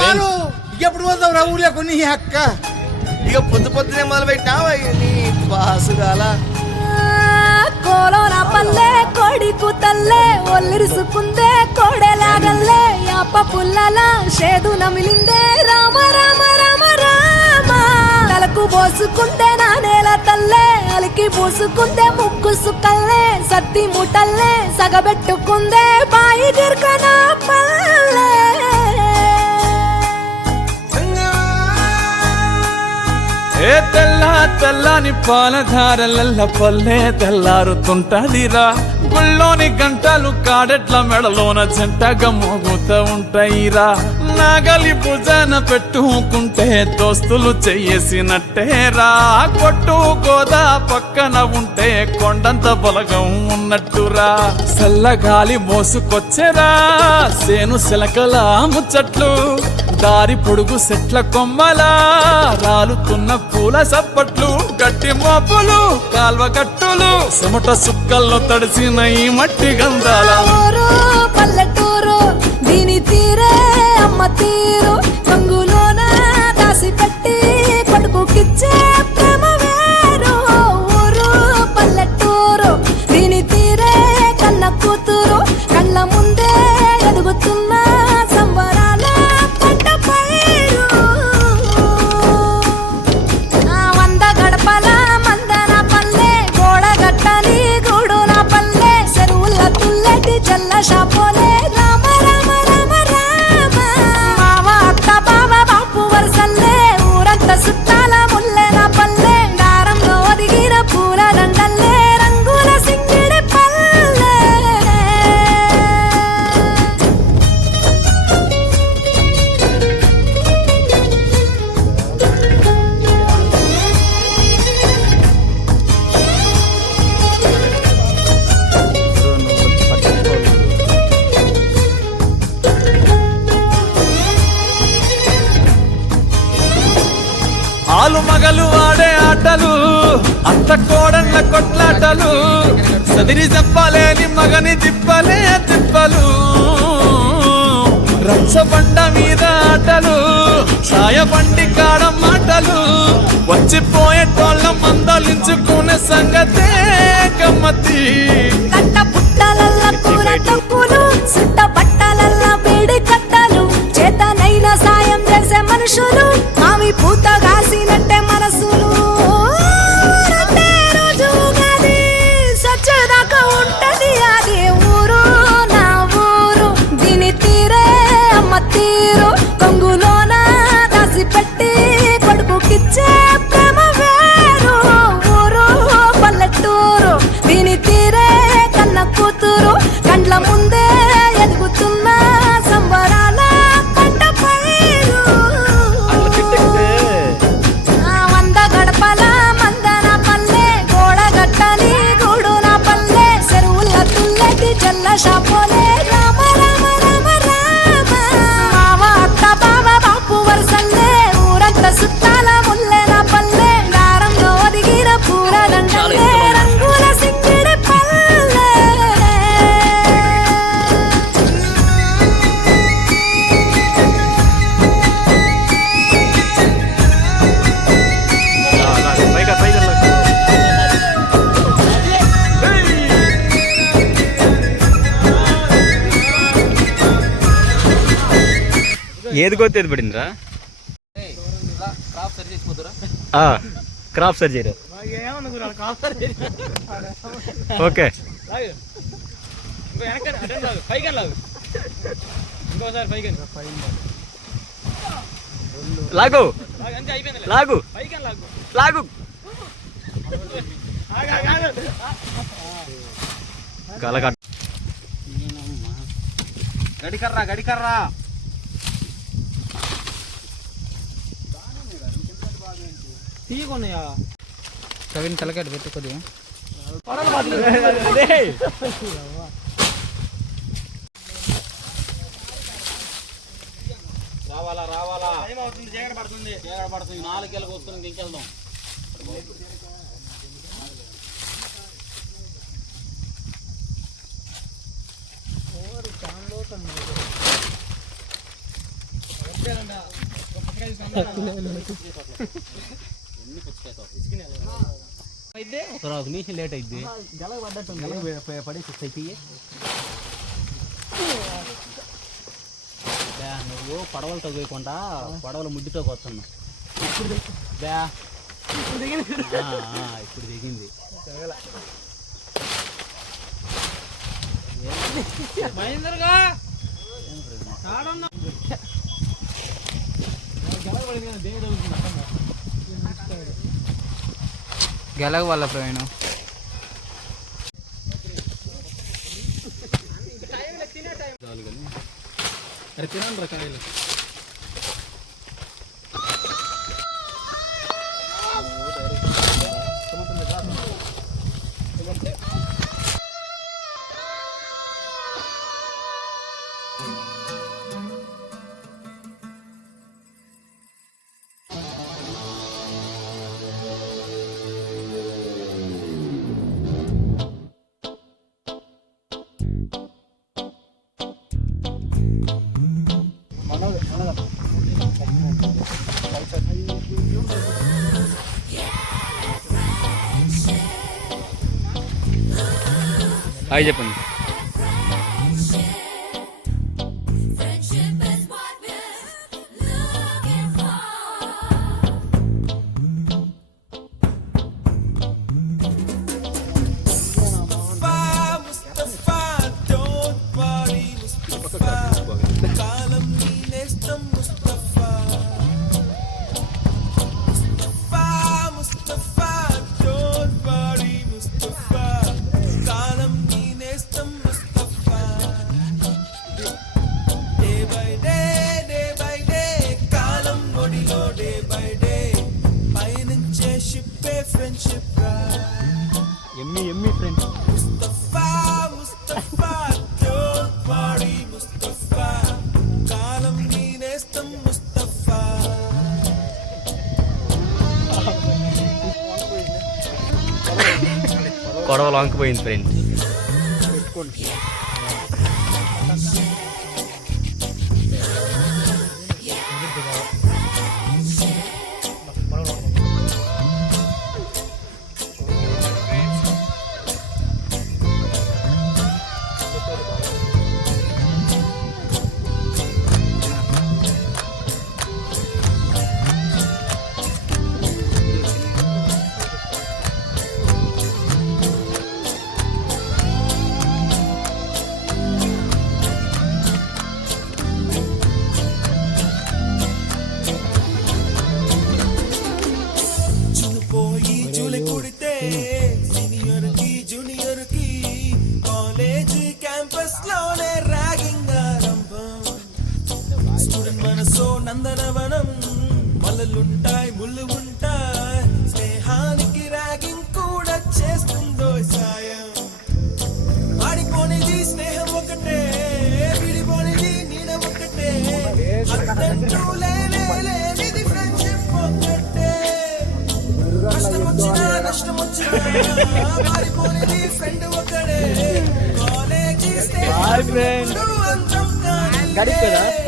బాలు ఎప్పుడు పోతావు రా ఊళ్ళో కొన్ని అక్క ఇక పొద్దునే మొదలు పెట్టినావా నీ బాసుగాల కోలోన పల్లె కోడి కూతల్లే ఒల్లిరుసుకుందే కోడెలాగల్లే యాప పుల్లల షేదు నమిలిందే రామ రామ రామ రామ తలకు పోసుకుందే నా నేల తల్లే అలికి పూసుకుందే ముక్కు సుక్కల్లే సత్తి ముటల్లే సగబెట్టుకుందే బాయి గిర్కన పల్లె ఏ తెల్లని పాలధారలల్ల పల్లె తెల్లారుతుంటదిరా గుళ్ళోని గంటలు కాడెట్ల మెడలోన జంటగా మోగుతూ ఉంటాయిరా నాగలి భుజాన పెట్టుకుంటే దోస్తులు చెయ్యేసినట్టేరా కొట్టు గోదా పక్కన ఉంటే కొండంత బలగం ఉన్నట్టురా చల్లగాలి మోసుకొచ్చెరా సేను శిలకల ముచ్చట్లు దారి పొడుగు సెట్ల కొమ్మలా రాలుతున్న పూల సప్పట్లు గట్టి మోపులు కాల్వ గట్టులు చెమట సుక్కల్లో తడిసిన ఈ మట్టి గంధాల పల్లెటూరు దీని తీరే అమ్మ తీరు కంగులోన దాసి పెట్టి కొడుకుకిచ్చే ప్రేమ వేరు ఊరు పల్లెటూరు దీని తీరే కన్న కూతురు కళ్ళ ముందే ఎదుగుతున్న సంబరాల పంట పైరు వంద గడపల మందన పల్లె గోడ గట్టని గూడు నా పల్లె చెరువుల తుల్లటి జల్ల షాపోలే రామ రామ రామ రామ మావ అత్త బావ బాపు వరసల్లే ఊరంత సుట్టాల ముల్లె నా పల్లె దారంలో ఒదిగిన పూల దండల్లే రంగుల సింగిడి పల్లె ఆలు మగలు ఆడే ఆటలు అత్త కోడళ్ళ కొట్లాటలు సదిరి చెప్పలేని మగని తిప్పలే తిప్పలు రచ్చబండ మీద ఆటలు సాయబండి కాడ మాటలు వచ్చిపోయేటోళ్ళ మందలించుకునే సంగతే గమ్మతి కట్ట పుట్టలల్ల కూర తొక్కులు సుట్ట బట్టలల్ల వేడి కట్టలు చేతనైన సాయం చేసే మనుషులు మావి పూత కాసినట్టే మనసులు రెండే రోజు ఉగాది సచ్చేదాకా ఉంటది అది ఊరు నా ఊరు దీని తీరే అమ్మ తీరు కొంగులోన దాసి పెట్టి కొడుకుకిచ్చే ప్రేమ వేరు ఊరు పల్లెటూరు దీని తీరే కన్న కూతురు కండ్ల ముందే ఎదుగుతున్న సంబరాల పంట పైరు వంద గడపల మందన పల్లె గోడ గట్టని గూడు నా పల్లె చెరువుల తుల్లటి జల్ల షాపోలే రామ రామ రామ రామ మావ అత్త బావ బాపు వరసల్లే ఊరంత సుట్టాల ముల్లె నా పల్లె దారంలో ఒదిగిన పూల దండల్లే రంగుల సింగిడి పల్లె ఏది కొత్తది పడిందిరా క్రాప్ సర్జరీ ఓకే లాగు లాగు లాగు కలకట్ గడికర్రా కవిని తలకాడు పెట్టు కొద్దిగా రావాలా చీకటి పడుతుంది 4 గంటలకు వస్తుంది ఇంకెళ్దాం అయితే ఒక నిమిషం లేట్ అయింది గల పడ్డట్టు పడేసి నువ్వు పడవలతో పోయకుండా పడవల ముడ్డితో వస్తున్నావు ఇప్పుడు దిగింది మహేందర్గా గెలగ వల్ల ప్రవీణ్ అరే తినండి రకాయలు హాయ్ చెప్పండి. ఎమ్మి ఫ్రెండ్స్ కొడవ లాంకిపోయింది ఫ్రెండ్. సీనియర్ కి జూనియర్ కి కాలేజ్ క్యాంపస్ లోనే ర్యాగింగ్ ఆరంభం. స్టూడెంట్ మనసో నందనవనం, మల్లలుంటాయి ముళ్ళు ఉంటాయి, స్నేహానికి ర్యాగింగ్ కూడా చేస్తుందో సాయం. ఆడిపోనిది స్నేహం ఒకటే, విడిపోనిది నీడ ఒకటే, అర్థంటూ లేనిది ఫ్రెండ్షిప్ ఒకటే. కష్టం వచ్చినా నష్టం వచ్చినా మారిపోనిది ఫ్రెండ్ ఒకడే. కాలేజీ స్నేహం అంతం కానీ